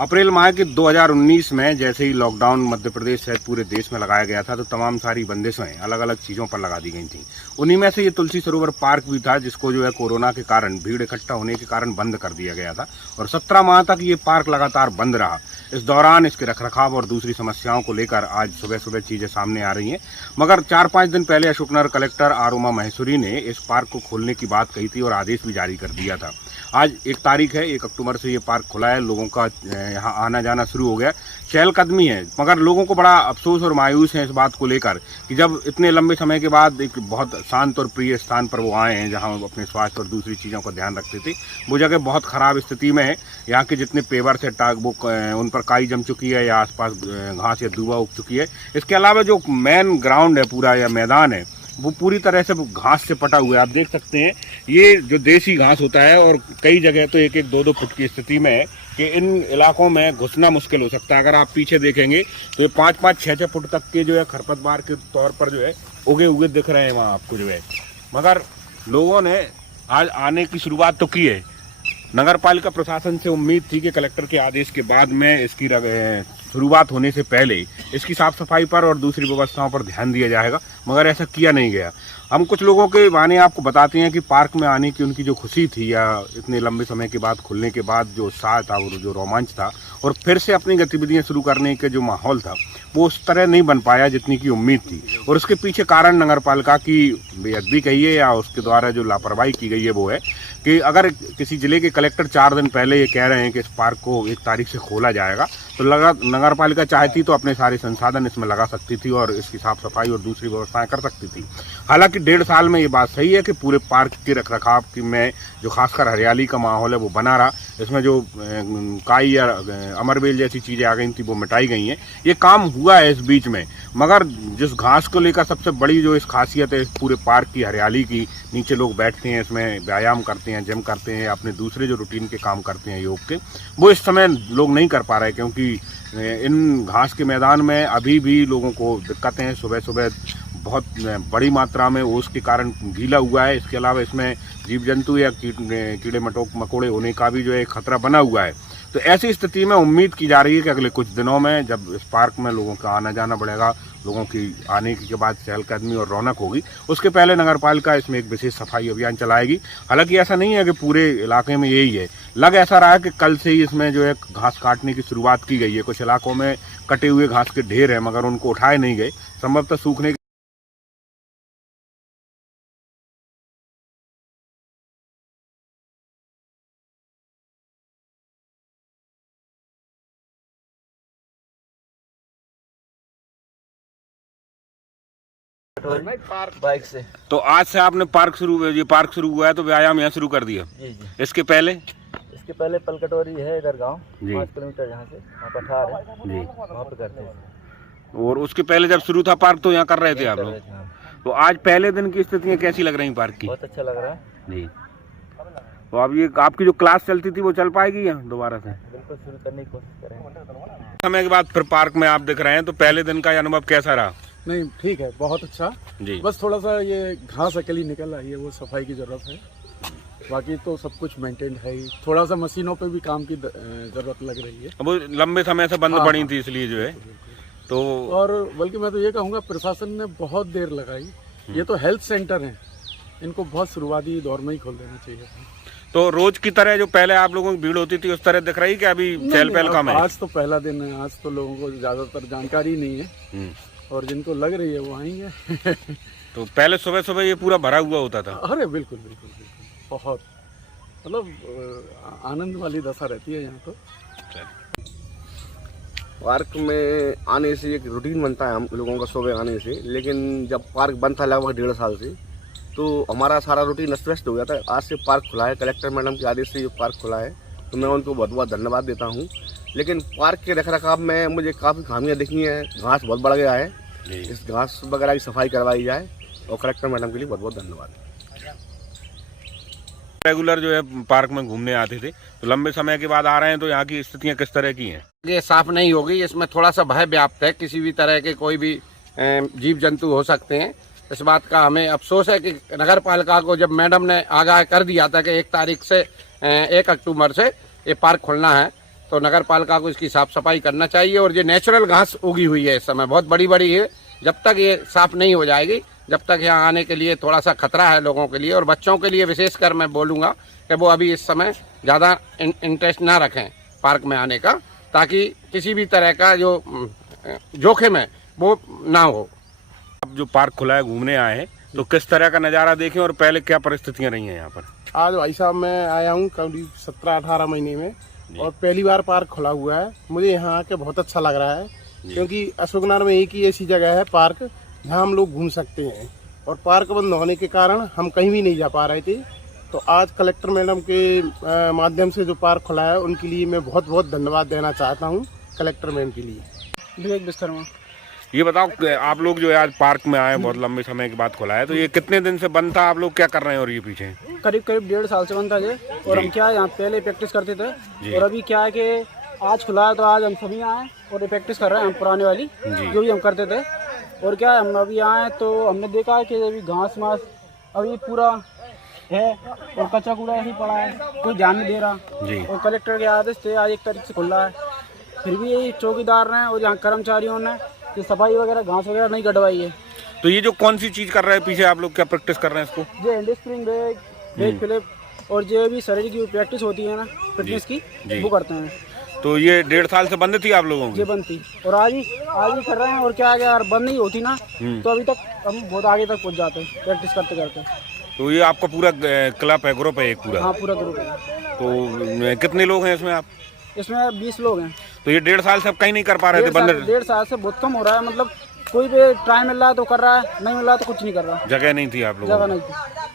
अप्रैल माह के 2019 में जैसे ही लॉकडाउन मध्य प्रदेश सहित पूरे देश में लगाया गया था तो तमाम सारी बंदिशें अलग अलग चीज़ों पर लगा दी गई थी। उन्हीं में से ये तुलसी सरोवर पार्क भी था, जिसको जो है कोरोना के कारण भीड़ इकट्ठा होने के कारण बंद कर दिया गया था और 17 माह तक ये पार्क लगातार बंद रहा। इस दौरान इसके रखरखाव और दूसरी समस्याओं को लेकर आज सुबह सुबह चीज़ें सामने आ रही हैं। मगर 4-5 दिन पहले अशोकनगर कलेक्टर आरोमा महेश्वरी ने इस पार्क को खोलने की बात कही थी और आदेश भी जारी कर दिया था। आज 1 तारीख है, 1 अक्टूबर से ये पार्क खुला है, लोगों का यहाँ आना जाना शुरू हो गया, चहलकदमी है। मगर लोगों को बड़ा अफसोस और मायूस है इस बात को लेकर कि जब इतने लंबे समय के बाद एक बहुत शांत और प्रिय स्थान पर वो आए हैं जहाँ अपने स्वास्थ्य और दूसरी चीज़ों का ध्यान रखते थे, वो जगह बहुत ख़राब स्थिति में है। यहाँ के जितने पेवर से वो उन पर काई जम चुकी है या आसपास घास या दूबा उग चुकी है। इसके अलावा जो मेन ग्राउंड है पूरा या मैदान है वो पूरी तरह से घास से पटा हुआ है। आप देख सकते हैं ये जो देसी घास होता है और कई जगह तो 1-1, 2-2 फुट की स्थिति में है कि इन इलाकों में घुसना मुश्किल हो सकता है। अगर आप पीछे देखेंगे तो ये 5-5, 6-6 फुट तक के जो है खरपतवार के तौर पर जो है उगे हुए दिख रहे हैं वहाँ आपको जो है। मगर लोगों ने आज आने की शुरुआत तो की है। नगर पालिका प्रशासन से उम्मीद थी कि कलेक्टर के आदेश के बाद में इसकी शुरुआत होने से पहले इसकी साफ सफाई पर और दूसरी व्यवस्थाओं पर ध्यान दिया जाएगा, मगर ऐसा किया नहीं गया। हम कुछ लोगों के बहाने आपको बताते हैं कि पार्क में आने की उनकी जो खुशी थी या इतने लंबे समय के बाद खुलने के बाद जो उत्साह था और जो रोमांच था और फिर से अपनी गतिविधियां शुरू करने के जो माहौल था वो उस तरह नहीं बन पाया जितनी की उम्मीद थी। और उसके पीछे कारण नगर पालिका की बेअदबी कहिए या उसके द्वारा जो लापरवाही की गई है वो है कि अगर किसी जिले के कलेक्टर 4 दिन पहले ये कह रहे हैं कि इस पार्क को 1 तारीख से खोला जाएगा तो नगर पालिका चाहती तो अपने सारे संसाधन इसमें लगा सकती थी और इसकी साफ सफाई और दूसरी व्यवस्थाएं कर सकती थी। हालांकि 1.5 साल में ये बात सही है कि पूरे पार्क के रखरखाव की में जो खासकर हरियाली का माहौल है वो बना रहा। इसमें जो काई या अमरबेल जैसी चीज़ें आ गई थी वो मिटाई गई हैं। ये काम हुआ है इस बीच में, मगर जिस घास को लेकर सबसे बड़ी जो इस खासियत है इस पूरे पार्क की हरियाली की, नीचे लोग बैठते हैं, इसमें व्यायाम करते हैं, जिम करते हैं, अपने दूसरे जो रूटीन के काम करते हैं योग के, वो इस समय लोग नहीं कर पा रहे क्योंकि इन घास के मैदान में अभी भी लोगों को दिक्कतें हैं। सुबह सुबह बहुत बड़ी मात्रा में ओस के कारण गीला हुआ है। इसके अलावा इसमें जीव जंतु या कीड़े मकोड़े होने का भी जो है खतरा बना हुआ है। तो ऐसी स्थिति में उम्मीद की जा रही है कि अगले कुछ दिनों में जब इस पार्क में लोगों का आना जाना बढ़ेगा, लोगों की आने के बाद चहलकदमी और रौनक होगी, उसके पहले नगर पालिका इसमें एक विशेष सफाई अभियान चलाएगी। हालांकि ऐसा नहीं है कि पूरे इलाके में यही है, लग ऐसा रहा है कि कल से ही इसमें जो है घास काटने की शुरुआत की गई है। कुछ इलाकों में कटे हुए घास के ढेर है मगर उनको उठाए नहीं गए, संभवतः सूखने बाइक से। तो आज से आपने पार्क शुरू हुआ है तो व्यायाम यहाँ शुरू कर दिया। जी जी। इसके पहले पलकटोरी है इधर गांव, 5 किलोमीटर यहाँ से, वहाँ पठार है जी, वहाँ पे करते हैं। और उसके पहले जब शुरू था पार्क तो यहाँ कर रहे थे आप लोग। तो आज पहले दिन की स्थितियाँ कैसी लग रही पार्क की? बहुत अच्छा लग रहा है जी। तो अब ये आपकी जो क्लास चलती थी वो चल पाएगी यहाँ दोबारा से? बिल्कुल शुरू करने की कोशिश करेंगे। समय के बाद फिर पार्क में आप दिख रहे हैं, तो पहले दिन का अनुभव कैसा रहा? नहीं, ठीक है, बहुत अच्छा जी। बस थोड़ा सा ये घास अकेली निकल रही है, वो सफाई की जरूरत है, बाकी तो सब कुछ मेंटेन है ही। थोड़ा सा मशीनों पे भी काम की जरूरत लग रही है। वो लंबे समय से बंद पड़ी थी इसलिए जो है तो, और बल्कि मैं तो ये कहूँगा प्रशासन ने बहुत देर लगाई। ये तो हेल्थ सेंटर है, इनको बहुत शुरुआती दौर में ही खोल देना चाहिए। तो रोज की तरह जो पहले आप लोगों की भीड़ होती थी उस तरह दिख रही कि अभी चहल पहल कम है? आज तो पहला दिन है, आज तो लोगों को ज्यादातर जानकारी नहीं है और जिनको लग रही है वो आएंगे। तो पहले सुबह सुबह ये पूरा भरा हुआ होता था? अरे बिल्कुल बिल्कुल बिल्कुल, बहुत मतलब आनंद वाली दशा रहती है यहाँ तो। पार्क में आने से एक रूटीन बनता है हम लोगों का सुबह आने से, लेकिन जब पार्क बंद था लगभग 1.5 साल से तो हमारा सारा रूटीन अस्त व्यस्त हो गया था। आज से पार्क खुला है, कलेक्टर मैडम के आदेश से ये पार्क खुला है, तो मैं उनको बहुत बहुत धन्यवाद देता हूँ। लेकिन पार्क के रखरखाव में मुझे काफ़ी खामियाँ दिखी हैं। घास बहुत बढ़ गया है, इस घास वगैरह की सफाई करवाई जाए और कलेक्टर मैडम के लिए बहुत बहुत धन्यवाद। रेगुलर जो है पार्क में घूमने आते थे तो लंबे समय के बाद आ रहे हैं, तो यहाँ की स्थितियाँ किस तरह की हैं? ये साफ नहीं होगी, इसमें थोड़ा सा भय व्याप्त है, किसी भी तरह के कोई भी जीव जंतु हो सकते हैं। इस बात का हमें अफसोस है कि नगर पालिका को जब मैडम ने आगाह कर दिया था कि 1 तारीख से 1 अक्टूबर से ये पार्क खुलना है, तो नगर पालिका को इसकी साफ सफाई करना चाहिए। और ये नेचुरल घास उगी हुई है, इस समय बहुत बड़ी बड़ी है, जब तक ये साफ नहीं हो जाएगी, जब तक यहाँ आने के लिए थोड़ा सा खतरा है लोगों के लिए। और बच्चों के लिए विशेषकर मैं बोलूँगा कि वो अभी इस समय ज़्यादा इंटरेस्ट ना रखें पार्क में आने का, ताकि किसी भी तरह का जो जोखिम है वो ना हो। अब जो पार्क खुला है, घूमने आए हैं, तो किस तरह का नज़ारा देखें और पहले क्या परिस्थितियाँ रही हैं यहाँ पर? आज भाई साहब मैं आया हूँ करीब 17-18 महीने में, और पहली बार पार्क खुला हुआ है। मुझे यहाँ आके बहुत अच्छा लग रहा है, क्योंकि अशोकनगर में एक ही ऐसी जगह है पार्क जहाँ हम लोग घूम सकते हैं, और पार्क बंद होने के कारण हम कहीं भी नहीं जा पा रहे थे। तो आज कलेक्टर मैडम के माध्यम से जो पार्क खुला है, उनके लिए मैं बहुत बहुत धन्यवाद देना चाहता हूँ कलेक्टर मैम के लिए। विवेक विश्वकर्मा। ये बताओ कि आप लोग जो है आज पार्क में आए, बहुत लंबे समय के बाद खुला है, तो ये कितने दिन से बंद था? आप लोग क्या कर रहे हैं और ये पीछे? करीब 1.5 साल से बंद था ये, और हम क्या है यहाँ पहले प्रैक्टिस करते थे, और अभी क्या है कि आज खुला है तो आज हम सभी आए और प्रैक्टिस कर रहे हैं हम पुराने वाली जो भी हम करते थे। और क्या है, हम अभी आए तो हमने देखा है कि अभी घास मास अभी पूरा है और कच्चा कूड़ा ऐसे ही पड़ा है, कोई ध्यान नहीं दे रहा। और कलेक्टर के आदेश से आज 1 तारीख से खुल रहा है, फिर भी यही चौकीदार ने और यहाँ कर्मचारियों ने ये सफाई वगैरह घास वगैरह नहीं कटवाई है। तो ये जो कौन सी चीज़ कर रहे हैं पीछे, आप लोग क्या प्रैक्टिस कर रहे हैं इसको? ये हैंड स्प्रिंग बैग फ्लिप और जो भी शरीर की प्रैक्टिस होती है ना फिटनेस की, वो करते हैं। तो ये 1.5 साल से बंद थी आप लोगों की? ये बंद थी और आज ही कर रहे हैं। और क्या है, अगर बंद नहीं होती ना तो अभी तक हम बहुत आगे तक पहुंच जाते प्रैक्टिस करते करते। तो ये आपका पूरा क्लब है, ग्रुप है एक पूरा? हाँ, पूरा ग्रुप है। तो कितने लोग हैं इसमें आप? इसमें 20 लोग हैं। तो ये 1.5 साल से अब कहीं नहीं कर पा रहे थे? बंद 1.5 साल से बहुत कम हो रहा है, मतलब कोई भी टाइम मिल रहा है तो कर रहा है, नहीं मिल रहा है तो कुछ नहीं कर रहा। जगह नहीं थी आप लोगों जगह को? नहीं थी।